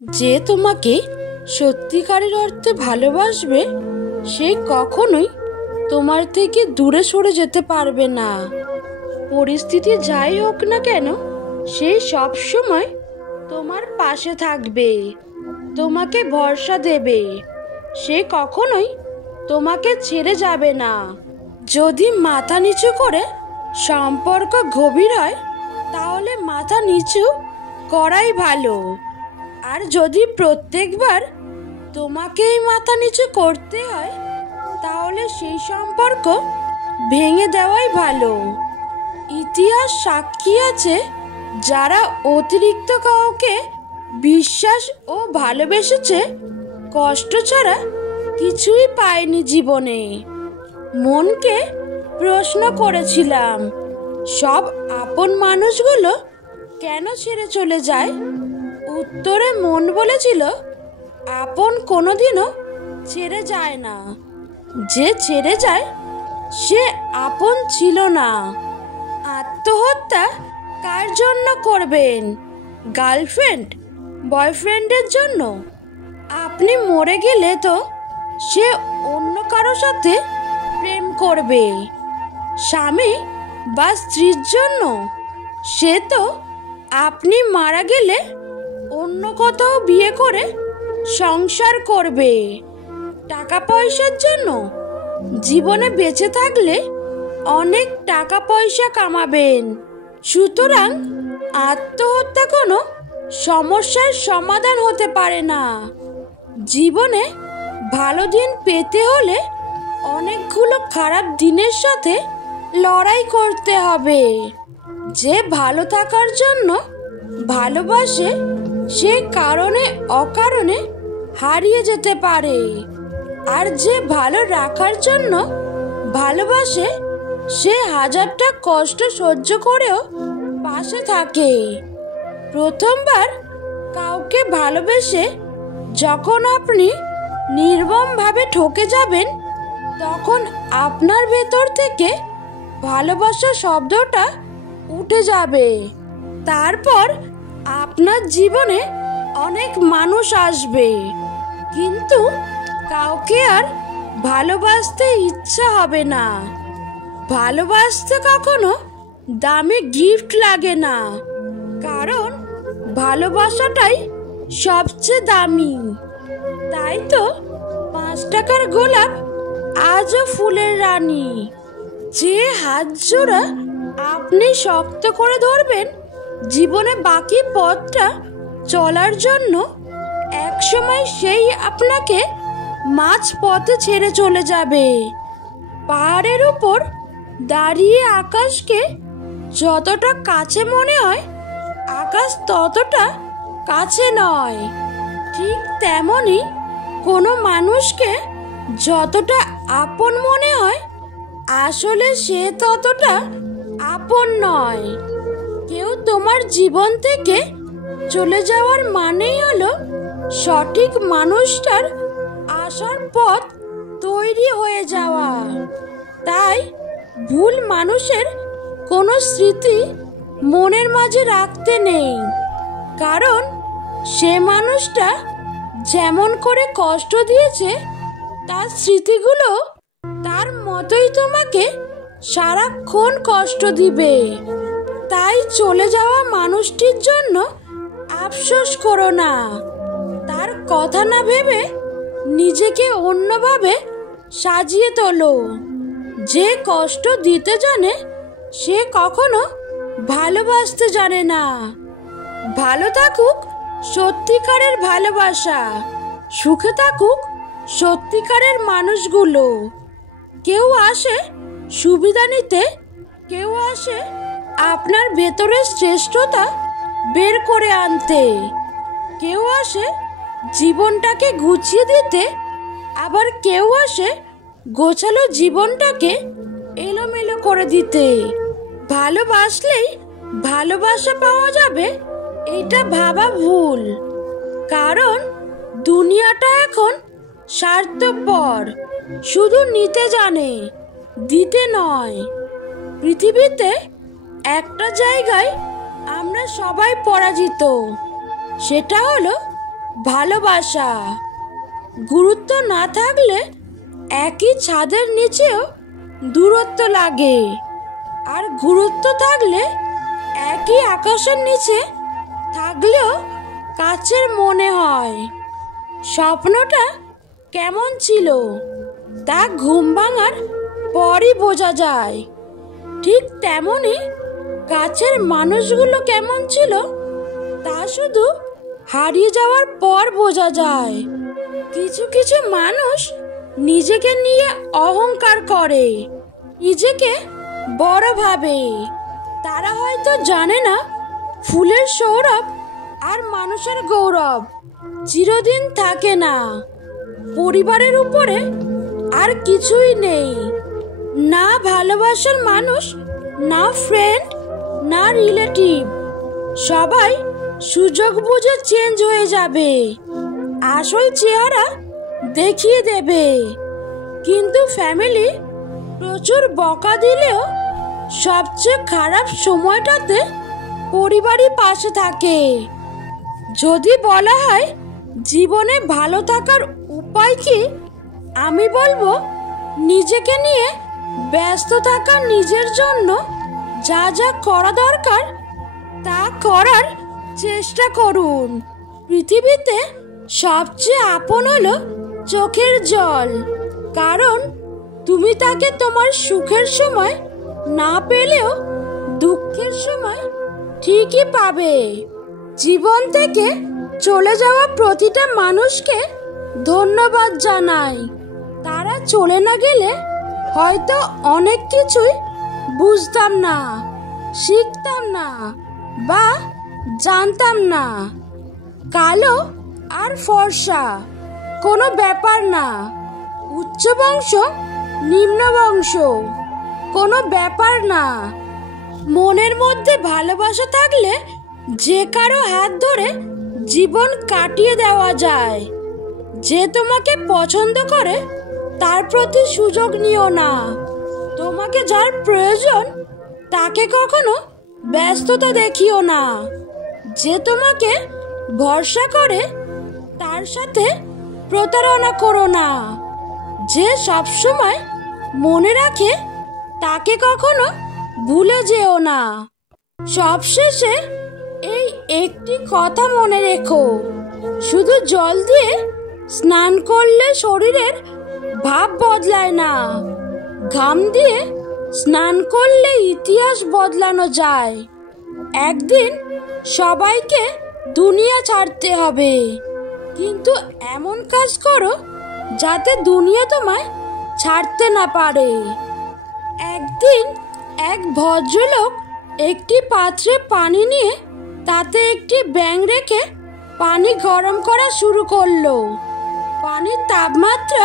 যে তোমাকে সত্যিকারের অর্থে ভালোবাসবে সে কখনোই তোমার থেকে দূরে সরে যেতে পারবে না। পরিস্থিতি যাই হোক না কেন, সে সব সময় তোমার পাশে থাকবে, তোমাকে ভরসা দেবে। সে কখনোই তোমাকে ছেড়ে যাবে না। যদি মাথা নিচু করে সম্পর্ক গভীর হয় তাহলে মাথা নিচু করাই ভালো। আর যদি প্রত্যেকবার তোমাকেই মাথা নিচু করতে হয় তাহলে সেই সম্পর্ক ভেঙে দেওয়াই ভালো। ইতিহাস সাক্ষী আছে, যারা অতিরিক্ত কাউকে বিশ্বাস ও ভালোবেসেছে কষ্ট ছাড়া কিছুই পায়নি জীবনে। মনকে প্রশ্ন করেছিলাম, সব আপন মানুষগুলো কেন ছেড়ে চলে যায়? উত্তরে মন বলেছিল, আপন কোনোদিনও ছেড়ে যায় না, যে ছেড়ে যায় সে আপন ছিল না। আত্মহত্যা কার জন্য করবেন? গার্লফ্রেন্ড বয়ফ্রেন্ডের জন্য? আপনি মরে গেলে তো সে অন্য কারো সাথে প্রেম করবে। স্বামী বা স্ত্রীর জন্য? সে তো আপনি মারা গেলে অন্য কোথাও বিয়ে করে সংসার করবে। টাকা পয়সার জন্য? জীবনে বেঁচে থাকলে অনেক টাকা পয়সা কামাবেন, সুতরাং আত্মহত্যা কোনো সমস্যার সমাধান হতে পারে না। জীবনে ভালো দিন পেতে হলে অনেকগুলো খারাপ দিনের সাথে লড়াই করতে হবে। যে ভালো থাকার জন্য ভালোবাসে সে কারণে অকারণে হারিয়ে যেতে পারে, আর যে ভালো রাখার জন্য ভালোবাসে সে হাজারটা কষ্ট সহ্য করেও পাশে থাকে। প্রথমবার কাউকে ভালোবেসে যখন আপনি নির্মমভাবে ঠকে যাবেন তখন আপনার ভেতর থেকে ভালোবাসা শব্দটা উঠে যাবে। তারপর আপনার জীবনে অনেক মানুষ আসবে, কিন্তু কাউকে আর ভালোবাসতে ইচ্ছা হবে না। ভালোবাসতে কখনো দামি গিফট লাগে না, কারণ ভালোবাসাটাই সবচেয়ে দামি। তাই তো 5 টাকার গোলাপ আজও ফুলের রানী। যে হাত জোড়া আপনি শক্ত করে ধরবেন জীবনে বাকি পথটা চলার জন্য, একসময় সেই আপনাকে মাঝ পথে ছেড়ে চলে যাবে। পাহাড়ের উপর দাঁড়িয়ে আকাশকে যতটা কাছে মনে হয় আকাশ ততটা কাছে নয়। ঠিক তেমনই কোনো মানুষকে যতটা আপন মনে হয় আসলে সে ততটা আপন নয়। কেউ তোমার জীবন থেকে চলে যাওয়ার মানেই হলো সঠিক মানুষটার আসার পথ তৈরি হয়ে যাওয়া। তাই ভুল মানুষের কোনো স্মৃতি মনের মাঝে রাখতে নেই, কারণ সে মানুষটা যেমন করে কষ্ট দিয়েছে তার স্মৃতিগুলো তার মতোই তোমাকে সারাক্ষণ কষ্ট দিবে। তাই চলে যাওয়া মানুষটির জন্য আফসোস করো না, তার কথা না ভেবে নিজেকে অন্যভাবে সাজিয়ে তোলো। যে কষ্ট দিতে জানে সে কখনো ভালোবাসতে জানে না। ভালো থাকুক সত্যিকারের ভালোবাসা, সুখে থাকুক সত্যিকারের মানুষগুলো। কেউ আসে সুবিধা নিতে, কেউ আসে আপনার ভেতরের শ্রেষ্ঠতা বের করে আনতে, কেউ আসে জীবনটাকে গুছিয়ে দিতে, আবার কেউ আসে গোছালো জীবনটাকে এলোমেলো করে দিতে। ভালোবাসলেই ভালোবাসা পাওয়া যাবে এটা ভাবা ভুল, কারণ দুনিয়াটা এখন স্বার্থপর, শুধু নিতে জানে, দিতে নয়। পৃথিবীতে একটা জায়গায় আমরা সবাই পরাজিত, সেটা হলো ভালোবাসা। গুরুত্ব না থাকলে একই ছাদের নিচেও দূরত্ব লাগে, আর গুরুত্ব থাকলে একই আকাশের নিচে থাকলেও কাছের মনে হয়। স্বপ্নটা কেমন ছিল তা ঘুম ভাঙার পরই বোঝা যায়। ঠিক তেমনই কাছের মানুষগুলো কেমন ছিল তা শুধু হারিয়ে যাওয়ার পর বোঝা যায়। কিছু কিছু মানুষ নিজেকে নিয়ে অহংকার করে, নিজেকে বড় ভাবে। তারা হয়তো জানে না ফুলের সৌরভ আর মানুষের গৌরব চিরদিন থাকে না। পরিবারের উপরে আর কিছুই নেই, না ভালোবাসার মানুষ, না ফ্রেন্ড, না রিলেটিভ। সবাই সুযোগ বুঝে চেঞ্জ হয়ে যাবে, আসল চেহারা দেখিয়ে দেবে। কিন্তু ফ্যামিলি প্রচুর বকা দিলেও সবচেয়ে খারাপ সময়টাতে পরিবারই পাশে থাকে। যদি বলা হয় জীবনে ভালো থাকার উপায় কি, আমি বলবো নিজেকে নিয়ে ব্যস্ত থাকা, নিজের জন্য যা যা করা দরকার তা করার চেষ্টা করুন। পৃথিবীতে সবচেয়ে আপন হলো চোখের জল, কারণ তুমি তাকে তোমার সুখের সময় না পেলেও দুঃখের সময় ঠিকই পাবে। জীবন থেকে চলে যাওয়া প্রতিটা মানুষকে ধন্যবাদ জানাই। তারা চলে না গেলে হয়তো অনেক কিছুই বুঝতাম না, শিখতাম না বা জানতাম না। কালো আর ফর্সা কোনো ব্যাপার না, উচ্চ বংশ নিম্ন বংশ কোনো ব্যাপার না। মনের মধ্যে ভালোবাসা থাকলে যে কারো হাত ধরে জীবন কাটিয়ে দেওয়া যায়। যে তোমাকে পছন্দ করে তার প্রতি সুযোগ নিও না। তোমাকে যার প্রয়োজন তাকে কখনো ব্যস্ততা দেখিও না। যে তোমাকে ভরসা করে তার সাথে প্রতারণা করো না। যে সবসময় মনে রাখে তাকে কখনো ভুলে যেও না। সবশেষে এই একটি কথা মনে রেখো, শুধু জল দিয়ে স্নান করলে শরীরের ভাব বদলায় না, ঘাম দিয়ে স্নান করলে ইতিহাস বদলানো যায়। একদিন সবাইকে দুনিয়া ছাড়তে হবে, কিন্তু এমন কাজ করো যাতে দুনিয়া তোমায় ছাড়তে না পারে। একদিন এক ভদ্রলোক একটি পাত্রে পানি নিয়ে তাতে একটি ব্যাঙ রেখে পানি গরম করা শুরু করলো। পানির তাপমাত্রা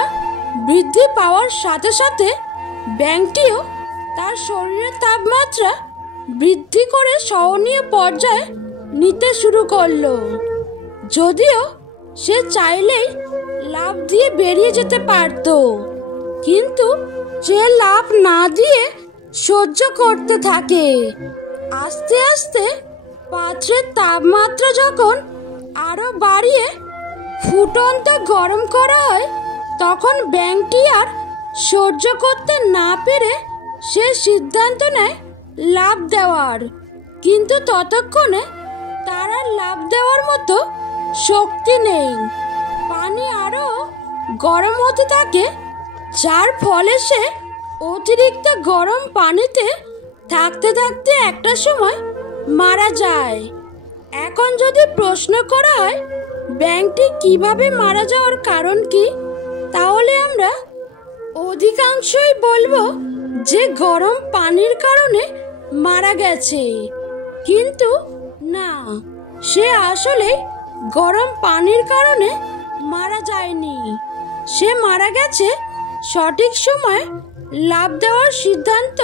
বৃদ্ধি পাওয়ার সাথে সাথে ব্যাঙটিও তার শরীরের তাপমাত্রা বৃদ্ধি করে সহনীয় পর্যায়ে নিতে শুরু করলো। যদিও সে চাইলেই লাফ দিয়ে বেরিয়ে যেতে পারত, কিন্তু সে লাফ না দিয়ে সহ্য করতে থাকে। আস্তে আস্তে পাত্রের তাপমাত্রা যখন আরো বাড়িয়ে ফুটন্ত গরম করা হয়, তখন ব্যাঙটি আর সহ্য করতে না পেরে সে সিদ্ধান্ত নেয় লাফ দেওয়ার। কিন্তু ততক্ষণে তার আর লাফ দেওয়ার মতো শক্তি নেই। পানি আরো গরম হতে থাকে, যার ফলে সে অতিরিক্ত গরম পানিতে থাকতে থাকতে একটা সময় মারা যায়। এখন যদি প্রশ্ন করা হয় ব্যাঙটি কিভাবে মারা যাওয়ার কারণ কি, তাহলে আমরা অধিকাংশই বলবো যে গরম পানির কারণে মারা গেছে। কিন্তু না, সে আসলে গরম পানির কারণে মারা যায়নি। সে মারা গেছে সঠিক সময় লাফ দেওয়ার সিদ্ধান্ত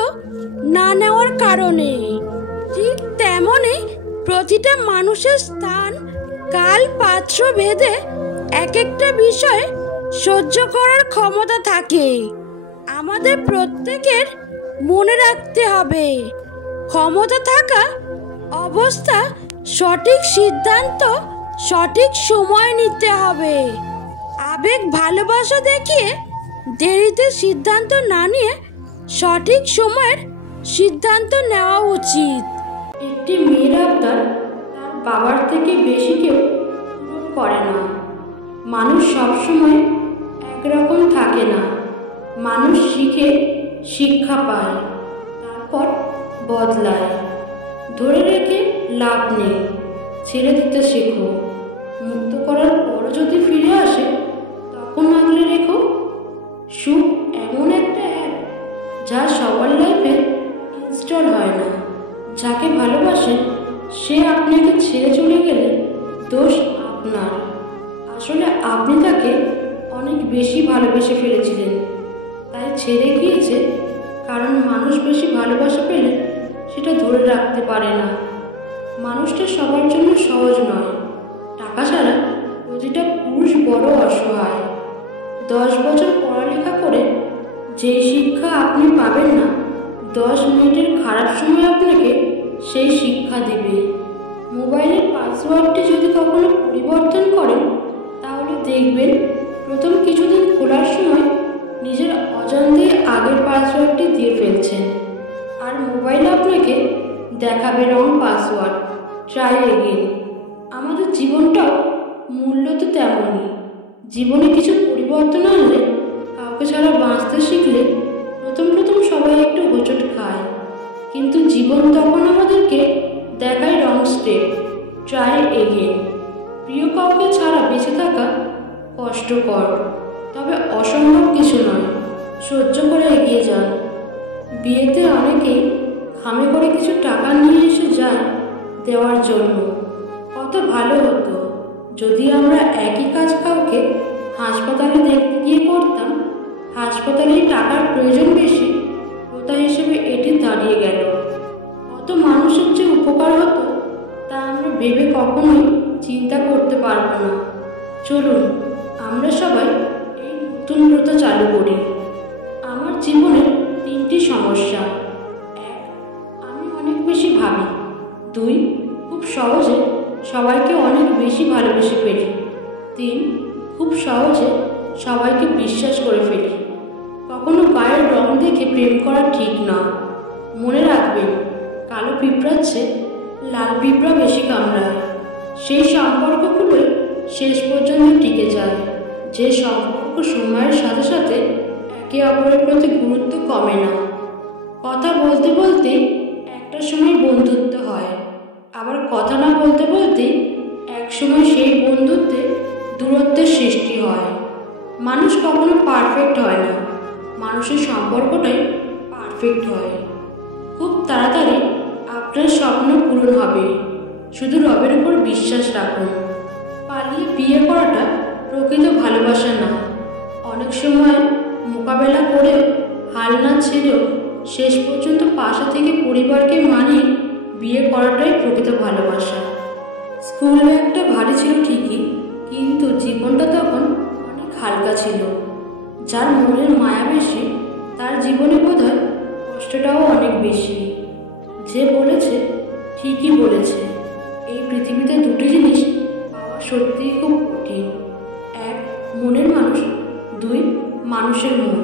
না নেওয়ার কারণে। ঠিক তেমনই প্রতিটা মানুষের স্থান, কাল, পাত্র ভেদে এক একটা বিষয় সহ্য করার ক্ষমতা থাকে। আমাদের প্রত্যেকের মনে রাখতে হবে, ক্ষমতা থাকা অবস্থা সঠিক সিদ্ধান্ত সঠিক সময় নিতে হবে। আবেগ ভালোবাসা দেখিয়ে দেরিতে সিদ্ধান্ত না নিয়ে সঠিক সময়ের সিদ্ধান্ত নেওয়া উচিত। একটি মেয়ের আবদার তার বাবার থেকে বেশি কেউ পূরণ করে না। মানুষ সবসময় একরকম থাকে না। মানুষ শিখে, শিক্ষা পায়, তারপর বদলায়। ধরে রেখে লাভ নেই, ছেড়ে দিতে শেখো। মুক্ত করার পরও যদি ফিরে আসে তখন আগলে রেখো। সুখ এমন একটা অ্যাপ যা সবার লাইফে ইনস্টল হয় না। যাকে ভালোবাসেন সে আপনাকে ছেড়ে চলে গেলে দোষ আপনার। আসলে আপনি তাকে অনেক বেশি ভালোবেসে ফেলেছিলেন, তাই ছেড়ে গিয়েছে। কারণ মানুষ বেশি ভালোবাসা পেলে সেটা ধরে রাখতে পারে না। মানুষটা সবার জন্য সহজ নয়। টাকা ছাড়া প্রতিটা পুরুষ বড় অসহায়। 10 বছর পড়ালেখা করে যে শিক্ষা আপনি পাবেন না, 10 মিনিটের খারাপ সময় আপনাকে সেই শিক্ষা দেবে। মোবাইলের পাসওয়ার্ডটি যদি কখনো পরিবর্তন করেন তাহলে দেখবেন প্রথম কিছুদিন খোলার সময় নিজের অজান্তে আগের পাসওয়ার্ডটি দিয়ে ফেলছেন। আর মোবাইল আপনাকে দেখাবে রং পাসওয়ার্ড, ট্রাই এগেইন। আমাদের জীবনটাও মূল্য তো তেমনই। জীবনে কিছু পরিবর্তন আনলে, কাউকে ছাড়া বাঁচতে শিখলে প্রথম সবাই একটু হোঁচট খায়, কিন্তু জীবন তখন আমাদেরকে দেখায় রং স্টেপ, ট্রাই এগেইন। প্রিয় কাউকে ছাড়া বেঁচে থাকা কষ্টকর, তবে অসম্ভব কিছু নয়। সহ্য করে এগিয়ে যান। বিয়েতে অনেকেই খামে করে কিছু টাকা নিয়ে এসে যায় দেওয়ার জন্য। কত ভালো হতো যদি আমরা একই কাজ কাউকে হাসপাতালে দেখতে গিয়ে করতাম। হাসপাতালেই টাকার প্রয়োজন বেশি, প্রথা হিসেবে এটি দাঁড়িয়ে গেল। কত মানুষের যে উপকার হতো তা আমরা ভেবে কখনোই চিন্তা করতে পারবো না। চলুন আমরা সবাই এই নতুন প্রথা চালু করি। আমার জীবনের 3টি সমস্যা। 1, আমি অনেক বেশি ভাবি। 2, খুব সহজে সবাইকে অনেক বেশি ভালোবেসে ফেলি। 3, খুব সহজে সবাইকে বিশ্বাস করে ফেলি। কখনো গায়ের রং দেখে প্রেম করা ঠিক না। মনে রাখবেন, কালো পিঁপড়ার চেয়ে লাল পিঁপড়া বেশি কামড়ায়। সেই সম্পর্কগুলোই শেষ পর্যন্ত টিকে যায়, যে সম্পর্ক সময়ের সাথে সাথে একে অপরের প্রতি গুরুত্ব কমে না। কথা বলতে বলতে একটা সময় বন্ধুত্ব হয়, আবার কথা না বলতে বলতেই একসময় সেই বন্ধুত্বে দূরত্বের সৃষ্টি হয়। মানুষ কখনো পারফেক্ট হয় না, মানুষের সম্পর্কটাই পারফেক্ট হয়। খুব তাড়াতাড়ি আপনার স্বপ্ন পূরণ হবে, শুধু রবের উপর বিশ্বাস রাখুন। পালিয়ে বিয়ে করাটা প্রকৃত ভালোবাসা না। অনেক সময় মোকাবেলা করেও, হাল না ছেড়েও শেষ পর্যন্ত পাশে থেকে পরিবারকে মানিয়ে বিয়ে করাটাই প্রকৃত ভালোবাসা। স্কুল ব্যাগটা ভারী ছিল ঠিকই, কিন্তু জীবনটা তখন অনেক হালকা ছিল। যার মনের মায়া বেশি তার জীবনে বোধহয় কষ্টটাও অনেক বেশি। যে বলেছে ঠিকই বলেছে। এই পৃথিবীতে 2টি জিনিস পাওয়া সত্যিই খুব কঠিন। 1, মনের মানুষ। 2, মানুষের মন।